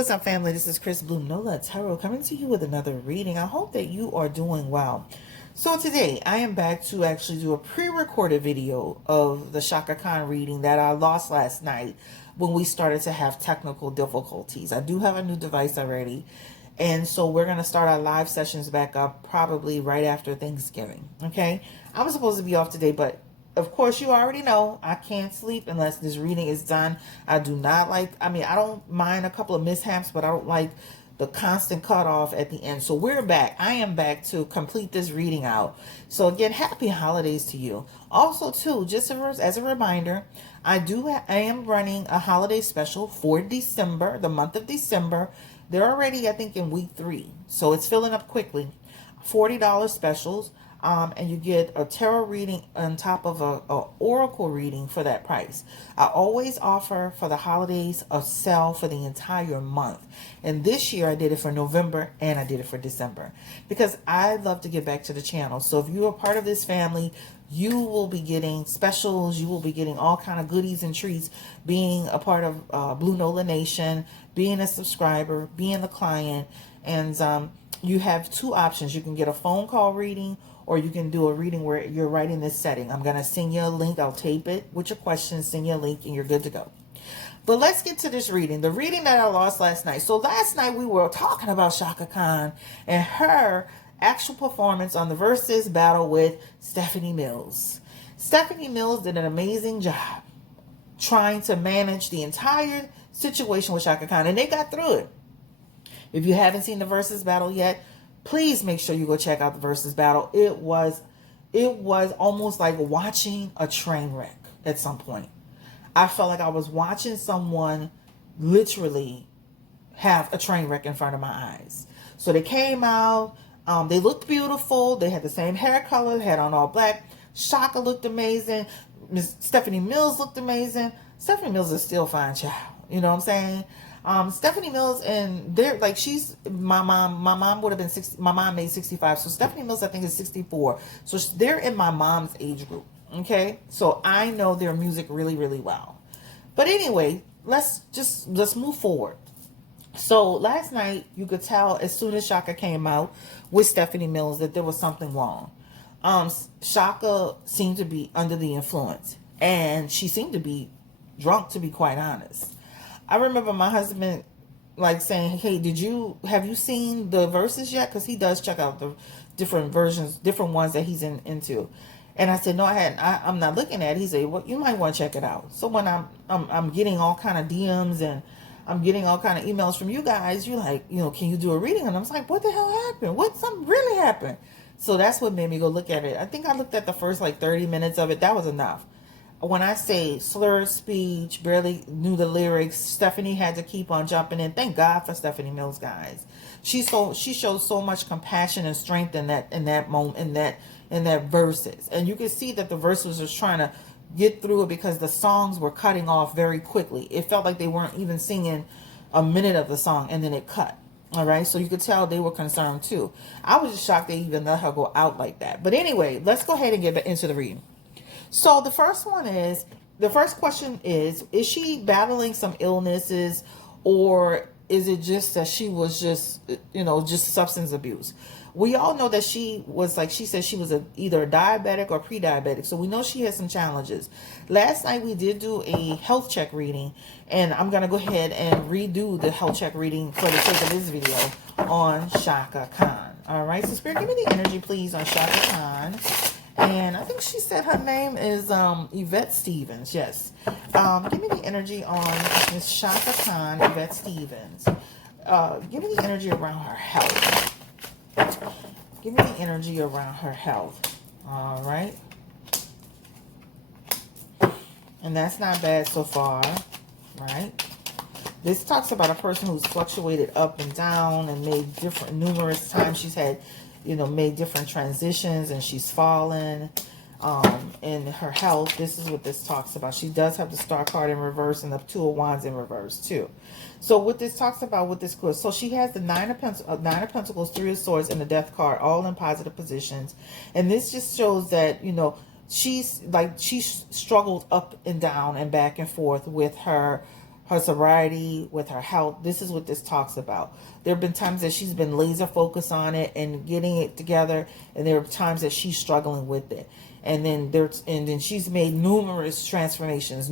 what's up, family? This is Chris Bloom, Nola Tarot, coming to you with another reading. I hope that you are doing well. So today, I am back to actually do a pre-recorded video of the Chaka Khan reading that I lost last night when we started to have technical difficulties. I do have a new device already, and so we're going to start our live sessions back up probably right after Thanksgiving, okay? I was supposed to be off today, but of course, you already know I can't sleep unless this reading is done. I do not like, I don't mind a couple of mishaps, but I don't like the constant cutoff at the end. So we're back. I am back to complete this reading out. So again, happy holidays to you. Also, too, just as a reminder, I am running a holiday special for December, the month of December. They're already, I think, in week 3. So it's filling up quickly. $40 specials. And you get a tarot reading on top of a oracle reading for that price. I always offer for the holidays a sale for the entire month. And this year I did it for November and I did it for December because I love to get back to the channel. So if you are part of this family, you will be getting specials. You will be getting all kind of goodies and treats being a part of Blue Nola Nation, being a subscriber, being a client. And you have 2 options. You can get a phone call reading, or you can do a reading where you're right in this setting. I'm going to send you a link. I'll tape it with your questions, send you a link, and you're good to go. But let's get to this reading. The reading that I lost last night. So last night we were talking about Chaka Khan and her actual performance on the Verzuz battle with Stephanie Mills. Stephanie Mills did an amazing job trying to manage the entire situation with Chaka Khan, and they got through it. If you haven't seen the Verzuz battle yet, please make sure you go check out the Verzuz battle. It was almost like watching a train wreck at some point. I felt like I was watching someone literally have a train wreck in front of my eyes. So they came out. They looked beautiful. They had the same hair color. They had on all black. Chaka looked amazing. Miss Stephanie Mills looked amazing. Stephanie Mills is still fine, child. You know what I'm saying? Stephanie Mills, and they're like, she's my mom would have been 60. My mom made 65, so Stephanie Mills I think is 64. So they're in my mom's age group. Okay, so I know their music really, really well. But anyway, let's move forward. So last night you could tell as soon as Chaka came out with Stephanie Mills that there was something wrong. Chaka seemed to be under the influence, and she seemed to be drunk, to be quite honest. I remember my husband like saying, hey, have you seen the Verzuz yet? Because he does check out the different versions, different ones that he's into. And I said, no, I hadn't. I'm not looking at it. He said, well, you might want to check it out. So when I'm getting all kind of DMs and I'm getting all kind of emails from you guys, you're like, can you do a reading? And I'm like, what the hell happened? Something really happened? So that's what made me go look at it. I think I looked at the first 30 minutes of it. That was enough. When I say slurred speech, barely knew the lyrics, Stephanie had to keep on jumping in. Thank God for Stephanie Mills, guys. She shows so much compassion and strength in that moment, in that Verzuz. And you can see that the Verzuz was trying to get through it because the songs were cutting off very quickly. It felt like they weren't even singing a minute of the song, and then it cut. All right, so you could tell they were concerned too. I was just shocked they even let her go out like that. But anyway, let's go ahead and get into the reading. So the first question is she battling some illnesses, or is it just that she was just substance abuse? We all know that she said she was either a diabetic or pre-diabetic. So we know she has some challenges. Last night we did do a health check reading, and I'm going to go ahead and redo the health check reading for the sake of this video on Chaka Khan. All right, so Spirit, give me the energy, please, on Chaka Khan. And I think she said her name is Yvette Stevens. Yes. Give me the energy on Miss Chaka Khan, Yvette Stevens. Give me the energy around her health. Give me the energy around her health. All right. And that's not bad so far, right? This talks about a person who's fluctuated up and down and made numerous times she's had made different transitions, and she's fallen in her health. This is what this talks about. She does have the Star card in reverse and the 2 of Wands in reverse too. So what this talks about with this clue, so she has the Nine of Pentacles, 3 of Swords, and the Death card all in positive positions. And this just shows that, she's struggled up and down and back and forth with her her sobriety, with her health. This is what this talks about. There have been times that she's been laser focused on it and getting it together, and there are times that she's struggling with it. And then she's made numerous transformations,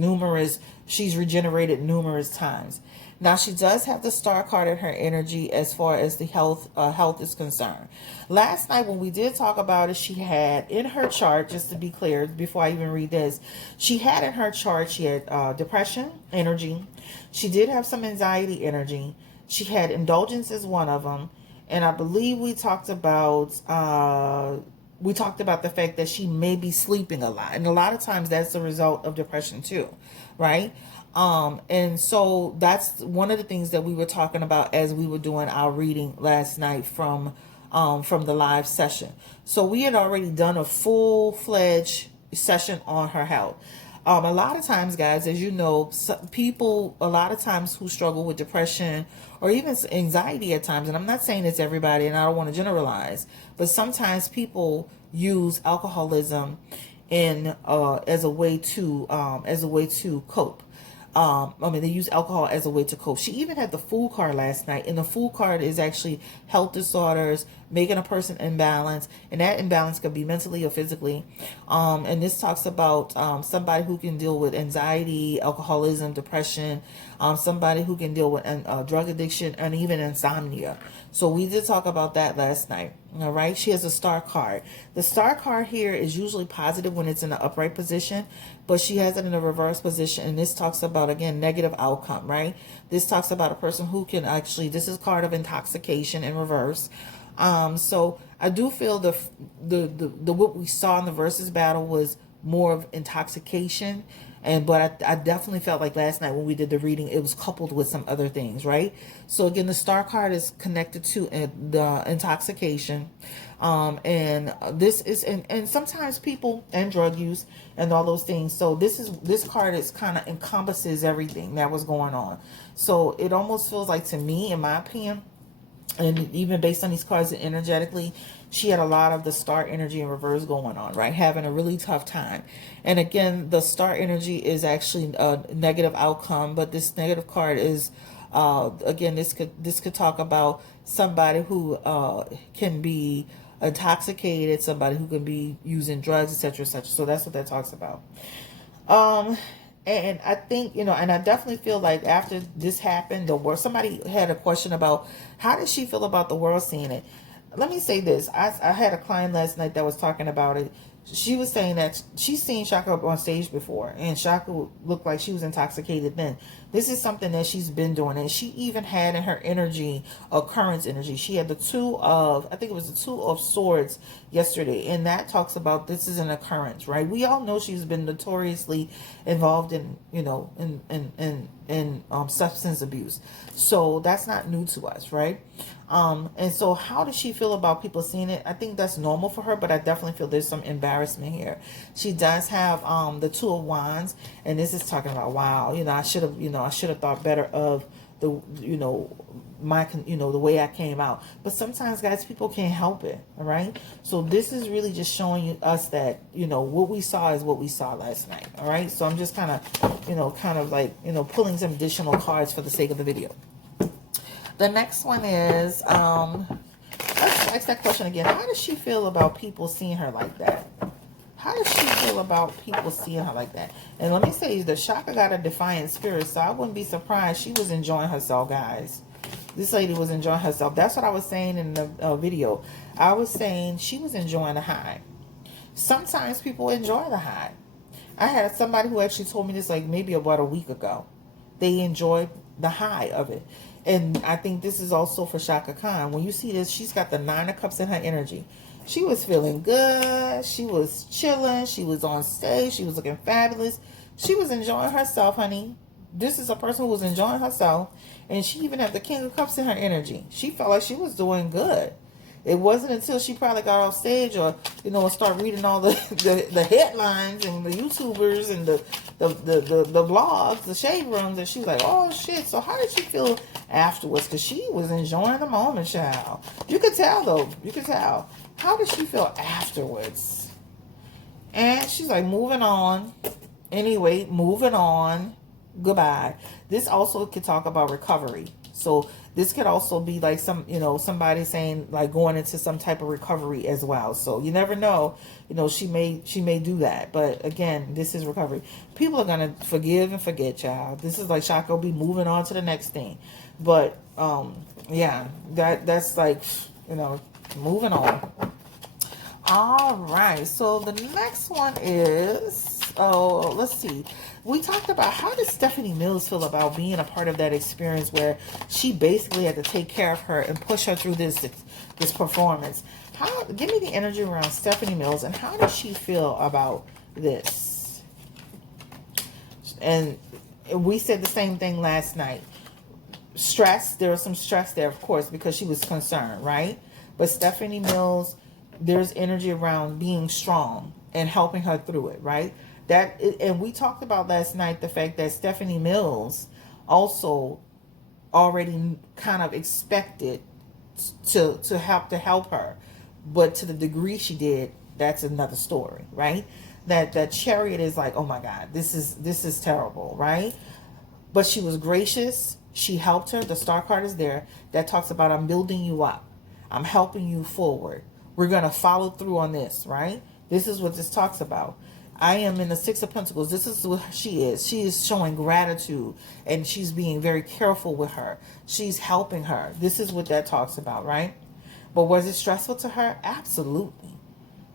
she's regenerated numerous times. Now she does have the star card in her energy as far as the health is concerned. Last night when we did talk about it, she had in her chart, just to be clear before I even read this, she had in her chart, she had depression energy. She did have some anxiety energy. She had indulgence as one of them. And I believe we talked about the fact that she may be sleeping a lot. And a lot of times that's the result of depression too, right? And so that's one of the things that we were talking about as we were doing our reading last night from the live session. So we had already done a full-fledged session on her health. A lot of times, guys, as you know, people, a lot of times who struggle with depression or even anxiety at times, and I'm not saying it's everybody and I don't want to generalize, but sometimes people use alcoholism as a way to cope. They use alcohol as a way to cope. She even had the Fool card last night, and the Fool card is actually health disorders, making a person imbalanced, and that imbalance could be mentally or physically. And this talks about somebody who can deal with anxiety, alcoholism, depression, somebody who can deal with drug addiction, and even insomnia. So we did talk about that last night. All right. She has a star card. The star card here is usually positive when it's in an upright position, but she has it in a reverse position. And this talks about, again, negative outcome, right? This talks about a person who can actually, this is card of intoxication in reverse. So I do feel the what we saw in the versus battle was more of intoxication. But I definitely felt like last night when we did the reading, it was coupled with some other things, right? So again, the star card is connected to the intoxication. And this is, and sometimes people and drug use and all those things. So this card is kind of encompasses everything that was going on. So it almost feels like, to me, in my opinion, and even based on these cards energetically, she had a lot of the star energy in reverse going on, right? Having a really tough time. And again, the star energy is actually a negative outcome, but this negative card is, again, this could talk about somebody who can be intoxicated, somebody who can be using drugs, etc., etc. So that's what that talks about. And I think, and I definitely feel like after this happened, the world, somebody had a question about how does she feel about the world seeing it? Let me say this. I had a client last night that was talking about it. She was saying that she's seen Chaka up on stage before, and Chaka looked like she was intoxicated then. This is something that she's been doing, and she even had in her energy, occurrence energy. She had I think it was the Two of Swords yesterday, and that talks about this is an occurrence, right? We all know she's been notoriously involved in, substance abuse. So that's not new to us, right? And so how does she feel about people seeing it? I think that's normal for her, but I definitely feel there's some embarrassment here. She does have the Two of Wands, and this is talking about, wow, I should have thought better of the way I came out. But sometimes, guys, people can't help it. All right. So this is really just showing us that, what we saw is what we saw last night. All right. So I'm just kind of pulling some additional cards for the sake of the video. The next one is, let's ask that question again. How does she feel about people seeing her like that? How does she feel about people seeing her like that? And let me say, the Chaka got a defiant spirit, so I wouldn't be surprised. She was enjoying herself, guys. This lady was enjoying herself. That's what I was saying in the video. I was saying she was enjoying the high. Sometimes people enjoy the high. I had somebody who actually told me this like maybe about a week ago. They enjoyed the high of it. And I think this is also for Chaka Khan. When you see this, she's got the Nine of Cups in her energy. She was feeling good. She was chilling. She was on stage. She was looking fabulous. She was enjoying herself, honey. This is a person who was enjoying herself. And she even had the King of Cups in her energy. She felt like she was doing good. It wasn't until she probably got off stage or, start reading all the headlines and the YouTubers and the blogs, the shade rooms, that she was like, oh, shit. So how did she feel afterwards? Because she was enjoying the moment, child. You could tell, though. You could tell. How did she feel afterwards? And she's like, moving on. Anyway, moving on. Goodbye. This also could talk about recovery. So this could also be like somebody saying like going into some type of recovery as well. So you never know, she may do that. But again, this is recovery. People are gonna forgive and forget, child. This is like Chaka will be moving on to the next thing. But yeah, that's like, moving on. All right, so the next one is, oh, let's see. We talked about how did Stephanie Mills feel about being a part of that experience where she basically had to take care of her and push her through this performance. Give me the energy around Stephanie Mills and how does she feel about this? And we said the same thing last night. Stress, there was some stress there, of course, because she was concerned, right? But Stephanie Mills, there's energy around being strong and helping her through it, right? And we talked about last night the fact that Stephanie Mills also already kind of expected to help her, but to the degree she did, that's another story, right? That Chariot is like, oh my God, this is terrible, right? But she was gracious. She helped her. The star card is there. That talks about I'm building you up. I'm helping you forward. We're going to follow through on this, right? This is what this talks about. I am in the Six of Pentacles. This is what she is. She is showing gratitude and she's being very careful with her. She's helping her. This is what that talks about, right? But was it stressful to her? Absolutely.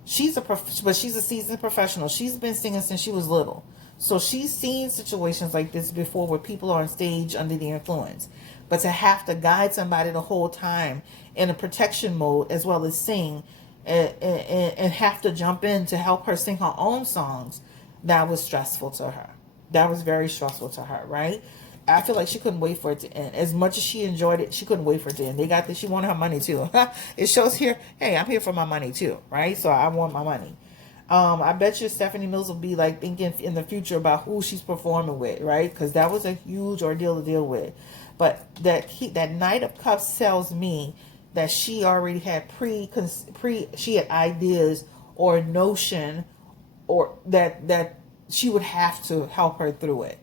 But she's a seasoned professional. She's been singing since she was little. So she's seen situations like this before where people are on stage under the influence. But to have to guide somebody the whole time in a protection mode as well as sing and have to jump in to help her sing her own songs, that was stressful to her. That was very stressful to her, right? I feel like she couldn't wait for it to end. As much as she enjoyed it, she couldn't wait for it to end. They got this. She wanted her money too. It shows here, hey, I'm here for my money too, right? So I want my money. I bet you Stephanie Mills will be like thinking in the future about who she's performing with, right? Because that was a huge ordeal to deal with. But that Knight of Cups tells me that she already had she had ideas or notion or that she would have to help her through it.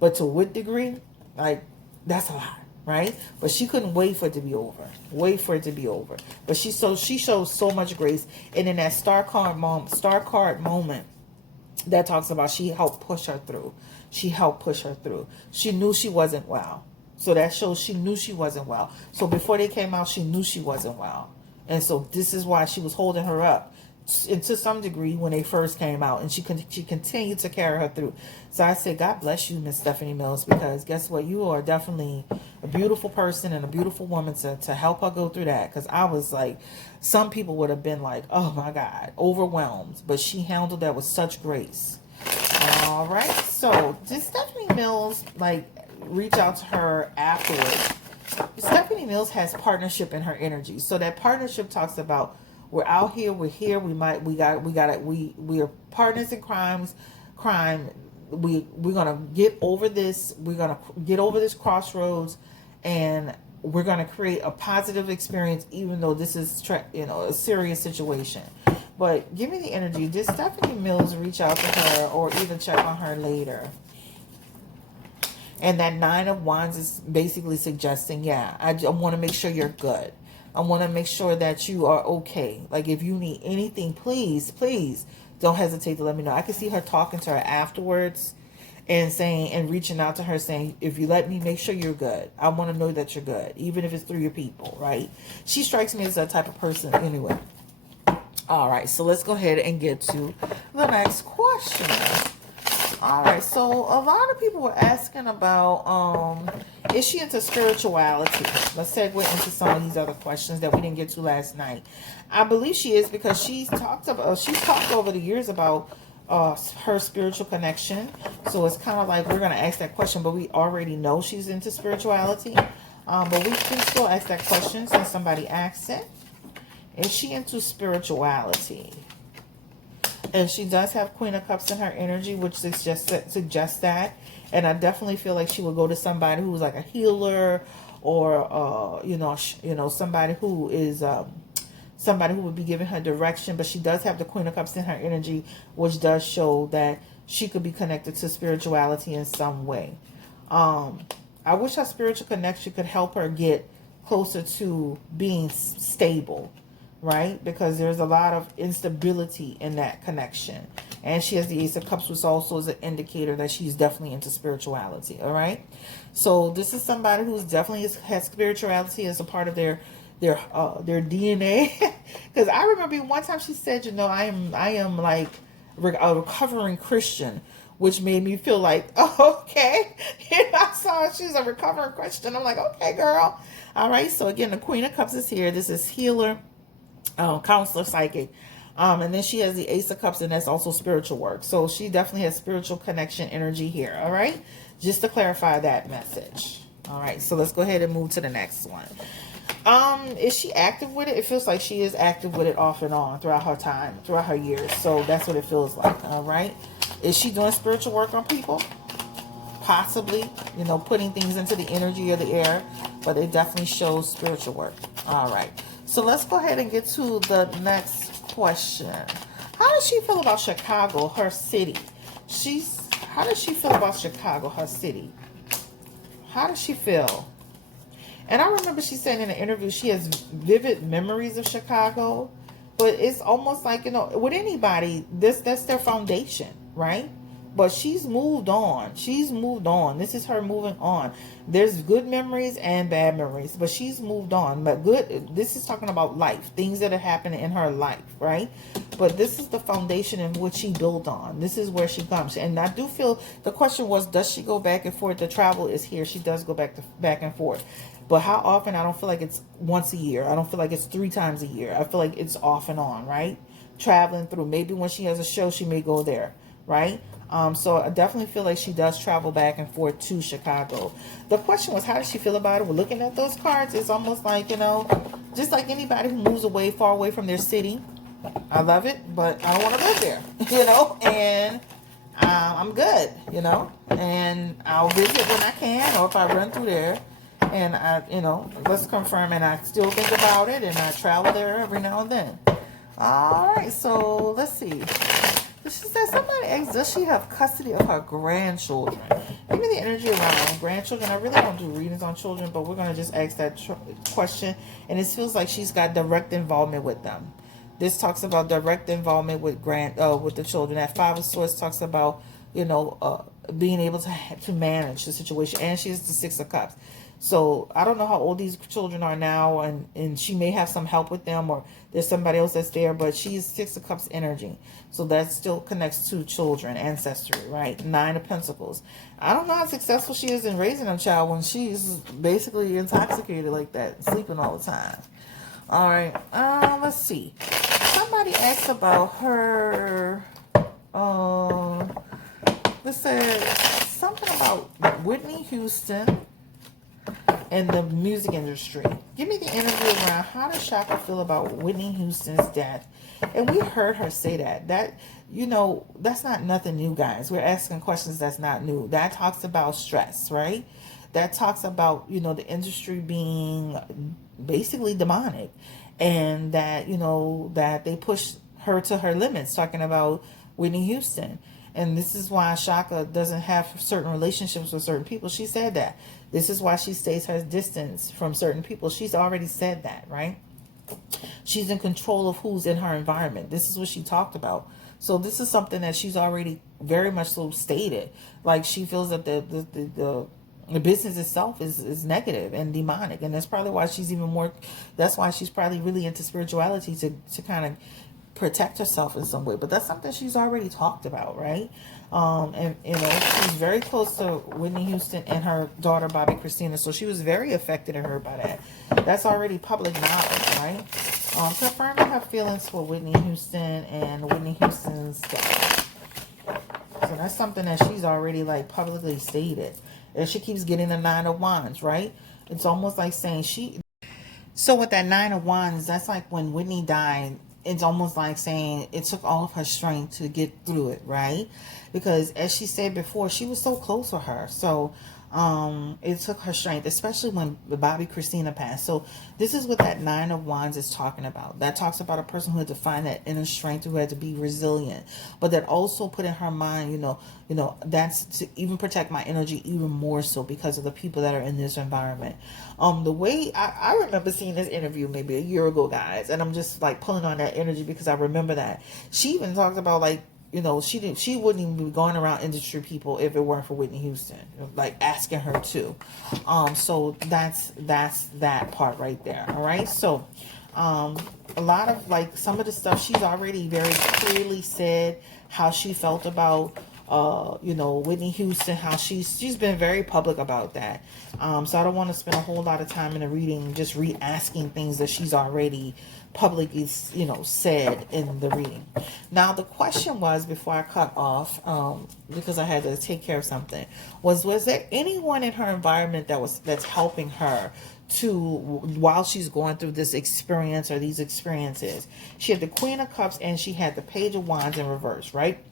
But to what degree? Like, that's a lot, right? But she couldn't wait for it to be over. Wait for it to be over. But she shows so much grace. And in that star card moment that talks about she helped push her through. She helped push her through. She knew she wasn't well. So that shows she knew she wasn't well. So before they came out, she knew she wasn't well. And so this is why she was holding her up. And to some degree when they first came out, and she continued to carry her through. So I say, God bless you, Miss Stephanie Mills, because guess what? You are definitely a beautiful person and a beautiful woman to help her go through that. Because I was like, some people would have been like, oh my God, overwhelmed. But she handled that with such grace. All right. So did Stephanie Mills like reach out to her afterwards? Stephanie Mills has partnership in her energy. So that partnership talks about we're out here, we are partners in crime. We're gonna get over this. We're gonna get over this crossroads, and we're gonna create a positive experience, even though this is a serious situation. But give me the energy. Did Stephanie Mills reach out to her, or even check on her later? And that Nine of Wands is basically suggesting, yeah, I want to make sure you're good. I want to make sure that you are okay. Like, if you need anything, please don't hesitate to let me know. I can see her talking to her afterwards and reaching out to her saying, if you let me, make sure you're good. I want to know that you're good, even if it's through your people, right? She strikes me as that type of person anyway. All right, so let's go ahead and get to the next question. All right, so a lot of people were asking about, is she into spirituality? Let's segue into some of these other questions that we didn't get to last night. I believe she is, because she's talked over the years about her spiritual connection. So it's kind of like we're going to ask that question, but we already know she's into spirituality. But we can still ask that question since somebody asked it. Is she into spirituality? And she does have Queen of Cups in her energy, which suggests that. And I definitely feel like she would go to somebody who's like a healer, or somebody who is somebody who would be giving her direction. But she does have the Queen of Cups in her energy, which does show that she could be connected to spirituality in some way. I wish our spiritual connection could help her get closer to being stable, right? Because there's a lot of instability in that connection. And she has the Ace of Cups, which also is an indicator that she's definitely into spirituality, all right? So this is somebody who's definitely has spirituality as a part of their DNA. Because I remember one time she said, I am like a recovering Christian, which made me feel like, oh, okay. I saw she's a recovering Christian. I'm like, okay, girl. All right. So again, the Queen of Cups is here. This is healer, counselor, psychic. And then she has the Ace of Cups, and that's also spiritual work. So she definitely has spiritual connection energy here. All right. Just to clarify that message. All right. So let's go ahead and move to the next one. Is she active with it? It feels like she is active with it off and on throughout her years. So that's what it feels like. All right. Is she doing spiritual work on people? Possibly, putting things into the energy of the air, but it definitely shows spiritual work. All right. So let's go ahead and get to the next question. How does she feel about Chicago, her city? How does she feel about Chicago, her city? How does she feel? And I remember she said in an interview she has vivid memories of Chicago, but it's almost like, with anybody, that's their foundation, right? But she's moved on. She's moved on. This is her moving on. There's good memories and bad memories, but she's moved on. But this is talking about life, things that have happened in her life, right? But this is the foundation in which she built on. This is where she comes. And I do feel the question was, does she go back and forth? The travel is here. She does go back and forth. But how often? I don't feel like it's once a year. I don't feel like it's 3 times a year. I feel like it's off and on, right? Traveling through. Maybe when she has a show, she may go there, right? So I definitely feel like she does travel back and forth to Chicago. The question was, how does she feel about it? We're looking at those cards. It's almost like, just like anybody who moves far away from their city. I love it, but I don't want to live there, and I'm good, and I'll visit when I can, or if I run through there. And let's confirm, and I still think about it, and I travel there every now and then. All right, so let's see. She said somebody asked, does she have custody of her grandchildren? Give me the energy around grandchildren. I really don't do readings on children, but we're going to just ask that question. And it feels like she's got direct involvement with them. This talks about direct involvement with the children. That Five of Swords talks about, being able to manage the situation. And she has the Six of Cups. So I don't know how old these children are now, and she may have some help with them, or there's somebody else that's there, but she's Six of Cups energy. So that still connects to children, ancestry, right? 9 of Pentacles. I don't know how successful she is in raising a child when she's basically intoxicated like that, sleeping all the time. All right, let's see. Somebody asked about her, this said something about Whitney Houston and the music industry. Give me the energy around how does Chaka feel about Whitney Houston's death? And we heard her say that. That's not nothing new, guys. We're asking questions that's not new. That talks about stress, right? That talks about, the industry being basically demonic. And that, that they push her to her limits, talking about Whitney Houston. And this is why Chaka doesn't have certain relationships with certain people. She said that. This is why she stays her distance from certain people. She's already said that, right? She's in control of who's in her environment. This is what she talked about. So this is something that she's already very much so stated. Like she feels that the business itself is negative and demonic. And that's probably why that's why she's probably really into spirituality to kind of protect herself in some way. But that's something she's already talked about, right? And she's very close to Whitney Houston and her daughter Bobby Christina, so she was very affected and hurt by that. That's already public knowledge, right? Confirming her feelings for Whitney Houston and Whitney Houston's death. So that's something that she's already publicly stated. And she keeps getting the 9 of Wands, right? It's almost like saying so with that 9 of Wands, that's like when Whitney died. It's almost like saying it took all of her strength to get through it, right? Because as she said before, she was so close with her. So It took her strength, especially when Bobby Christina passed. So this is what that Nine of Wands is talking about. That talks about a person who had to find that inner strength, who had to be resilient, but that also put in her mind, that's to even protect my energy even more so because of the people that are in this environment. The way I remember seeing this interview maybe a year ago, guys, and I'm just like pulling on that energy because I remember that she even talked about like, she wouldn't even be going around industry people if it weren't for Whitney Houston, like asking her to. So that's that part right there. All right. So, a lot of like some of the stuff she's already very clearly said how she felt about Whitney Houston, how she's been very public about that. So I don't want to spend a whole lot of time in the reading just re-asking things that she's already publicly, said in the reading. Now the question was, before I cut off, because I had to take care of something, was there anyone in her environment that's helping her to, while she's going through this experience or these experiences? She had the Queen of Cups and she had the Page of Wands in reverse, right?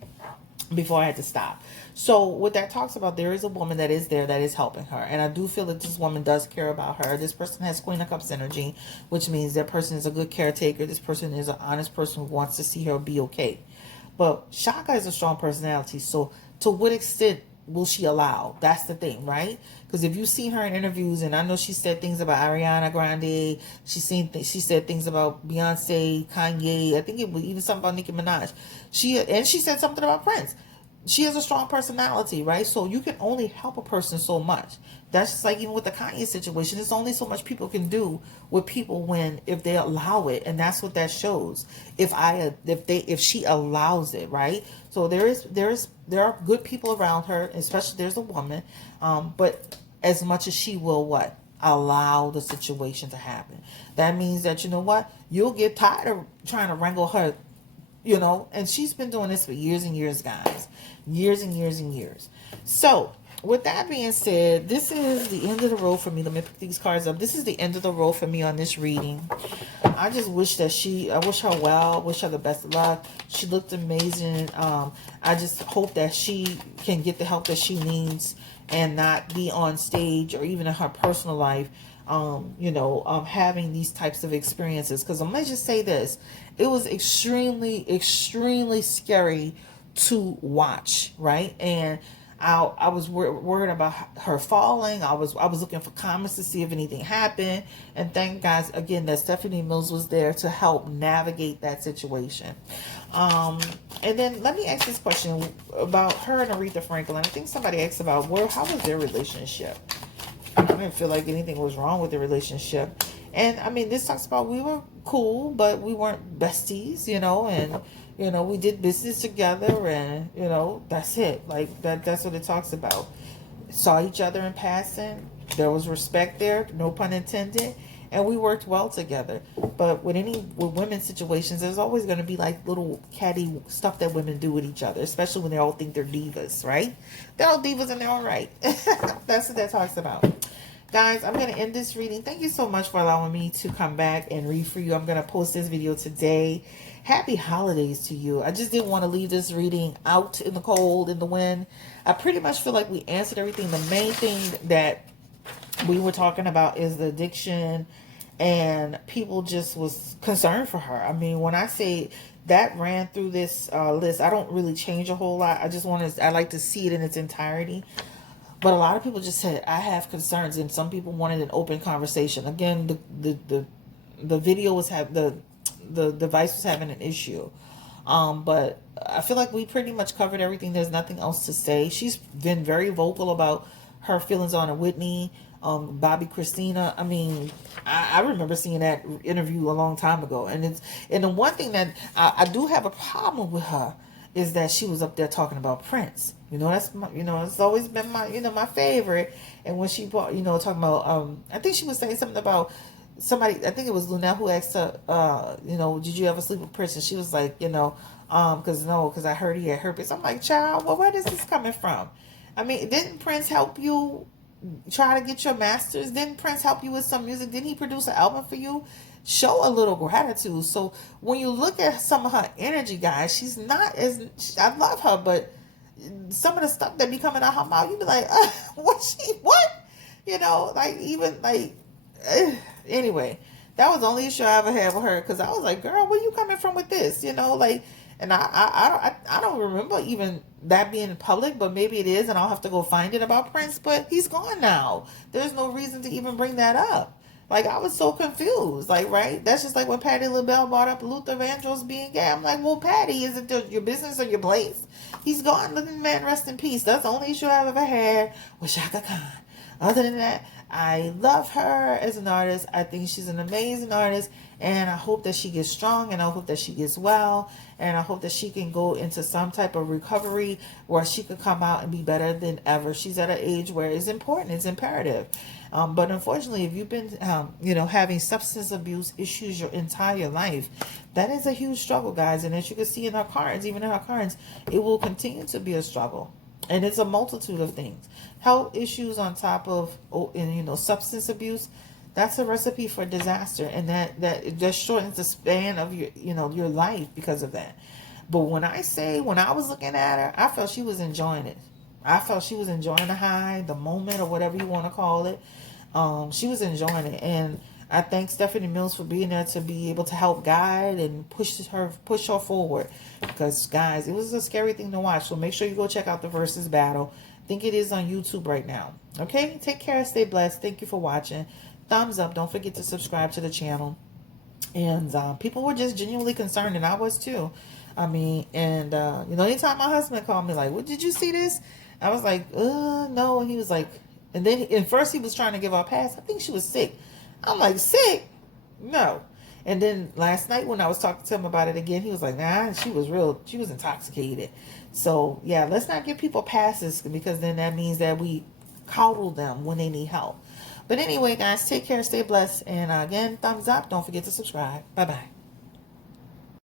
Before I had to stop. So what that talks about, there is a woman that is there that is helping her. And I do feel that this woman does care about her. This person has Queen of Cups energy, which means that person is a good caretaker. This person is an honest person who wants to see her be okay. But Chaka is a strong personality. So to what extent will she allow? That's the thing, right? Because if you see her in interviews, and I know she said things about Ariana Grande, she said things about Beyonce, Kanye. I think it was even something about Nicki Minaj. She said something about Prince. She has a strong personality, right? So you can only help a person so much. That's just like even with the Kanye situation. There's only so much people can do with people if they allow it, and that's what that shows. If she allows it, right? So there are good people around her, especially there's a woman, but as much as she will allow the situation to happen. That means that you'll get tired of trying to wrangle her. And she's been doing this for years and years, guys. Years and years and years. So, with that being said, this is the end of the road for me. Let me pick these cards up. This is the end of the road for me on this reading. I just wish that I wish her well, wish her the best of luck. She looked amazing. I just hope that she can get the help that she needs and not be on stage or even in her personal life having these types of experiences. Because I'm going to just say this. It was extremely, extremely scary to watch, right? And I was worried about her falling. I was looking for comments to see if anything happened. And thank guys again that Stephanie Mills was there to help navigate that situation. And then let me ask this question about her and Aretha Franklin. I think somebody asked about how was their relationship? I didn't feel like anything was wrong with the relationship. And I mean, this talks about we were cool, but we weren't besties, and we did business together, and that's it. Like that's what it talks about. Saw each other in passing. There was respect there, no pun intended, and we worked well together. But with women's situations, there's always going to be like little catty stuff that women do with each other, especially when they all think they're divas, right? They're all divas and they're all right. That's what that talks about. Guys, I'm going to end this reading. Thank you so much for allowing me to come back and read for you. I'm going to post this video today. Happy holidays to you. I just didn't want to leave this reading out in the cold, in the wind. I pretty much feel like we answered everything. The main thing that we were talking about is the addiction, and people just was concerned for her. I mean, when I say that ran through this list, I don't really change a whole lot. I like to see it in its entirety. But a lot of people just said, I have concerns, and some people wanted an open conversation. Again, the video was the device was having an issue. But I feel like we pretty much covered everything. There's nothing else to say. She's been very vocal about her feelings on Whitney, Bobby Christina. I mean, I remember seeing that interview a long time ago. And the one thing that I do have a problem with her is that she was up there talking about Prince. That's my, it's always been my, my favorite. And when she brought, talking about, I think she was saying something about somebody, I think it was Luna who asked her, did you ever sleep with Prince? And she was like, because I heard he had herpes. I'm like, child, well, where is this coming from? I mean, didn't Prince help you try to get your masters? Didn't Prince help you with some music? Didn't he produce an album for you? Show a little gratitude. So when you look at some of her energy, guys, she's not I love her, but some of the stuff that be coming out her mouth, you be like, what? You know, like, even, like, anyway, that was the only issue I ever had with her, because I was like, girl, where you coming from with this? You know, like, and I don't remember even that being in public, but maybe it is, and I'll have to go find it about Prince, but he's gone now. There's no reason to even bring that up. Like, I was so confused. Like, right? That's just like when Patti LaBelle brought up Luther Vandross being gay. I'm like, well, Patty, is it your business or your place? He's gone. Let the man rest in peace. That's the only issue I've ever had with Chaka Khan. Other than that, I love her as an artist. I think she's an amazing artist. And I hope that she gets strong, and I hope that she gets well, and I hope that she can go into some type of recovery where she could come out and be better than ever. She's at an age where it's important, it's imperative. But unfortunately, if you've been, having substance abuse issues your entire life, that is a huge struggle, guys. And as you can see in our cards, even in our cards, it will continue to be a struggle. And it's a multitude of things. Health issues on top of, substance abuse. That's a recipe for disaster, and that shortens the span of your life because of that. But when I was looking at her, I felt she was enjoying it. I felt she was enjoying the high, the moment, or whatever you want to call it. She was enjoying it, and I thank Stephanie Mills for being there to be able to help guide and push her forward. Because, guys, it was a scary thing to watch. So make sure you go check out the Verzuz battle. I think it is on YouTube right now. Okay, take care, stay blessed. Thank you for watching. Thumbs up. Don't forget to subscribe to the channel. And people were just genuinely concerned, and I was too. I mean, and anytime my husband called me like, "What, did you see this?" I was like, no. And he was like, and then at first he was trying to give her a pass. I think she was sick. I'm like, sick? No. And then last night when I was talking to him about it again, he was like, nah, she was intoxicated. So yeah, let's not give people passes, because then that means that we coddle them when they need help. But anyway, guys, take care, stay blessed. And again, thumbs up. Don't forget to subscribe. Bye-bye.